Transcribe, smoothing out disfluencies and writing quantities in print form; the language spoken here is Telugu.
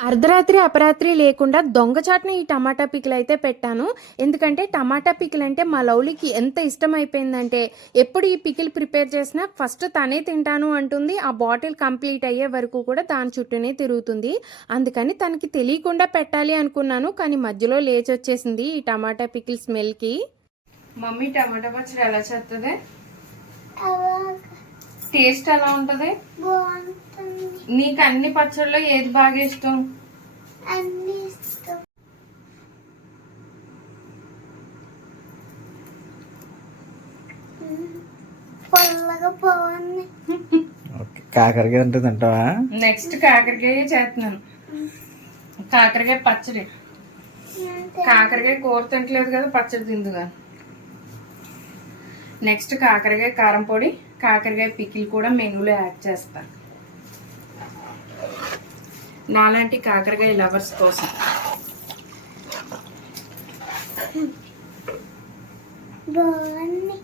అర్ధరాత్రి, అపరాత్రి లేకుండా దొంగచాటున ఈ టమాటా పికిల్ అయితే పెట్టాను. ఎందుకంటే టమాటా పికిల్ అంటే మా లవ్లీకి ఎంత ఇష్టమైపోయిందంటే ఎప్పుడు ఈ పికిల్ ప్రిపేర్ చేసినా ఫస్ట్ తనే తింటాను అంటుంది. ఆ బాటిల్ కంప్లీట్ అయ్యే వరకు కూడా దాని చుట్టూనే తిరుగుతుంది. అందుకని తనకి తెలియకుండా పెట్టాలి అనుకున్నాను. కానీ మధ్యలో లేచొచ్చేసింది ఈ టమాటా పికిల్ స్మెల్కి. మమ్మీ టమాటా పచ్చడి ఎలా చేస్తుంది? టేస్ట్ ఎలా ఉంటది? నీకు అన్ని పచ్చళ్ళలో ఏది బాగా ఇష్టం? అన్ని ఇష్టం. పొల్లగా బాగుంది. కాకరకాయ అంటే తింటావా? నెక్స్ట్ కాకరకాయ చేస్తున్నాను. కాకరకాయ పచ్చడి. కాకరకాయ కూర తింటలేదు కదా, పచ్చడి తిందుగా. నెక్స్ట్ కాకరకాయ కారం పొడి, కాకరకాయ పికిల్ కూడా మెనూలో యాడ్ చేస్తాను నాలాంటి కాకరకాయ లవర్స్ కోసం. బాగుంది.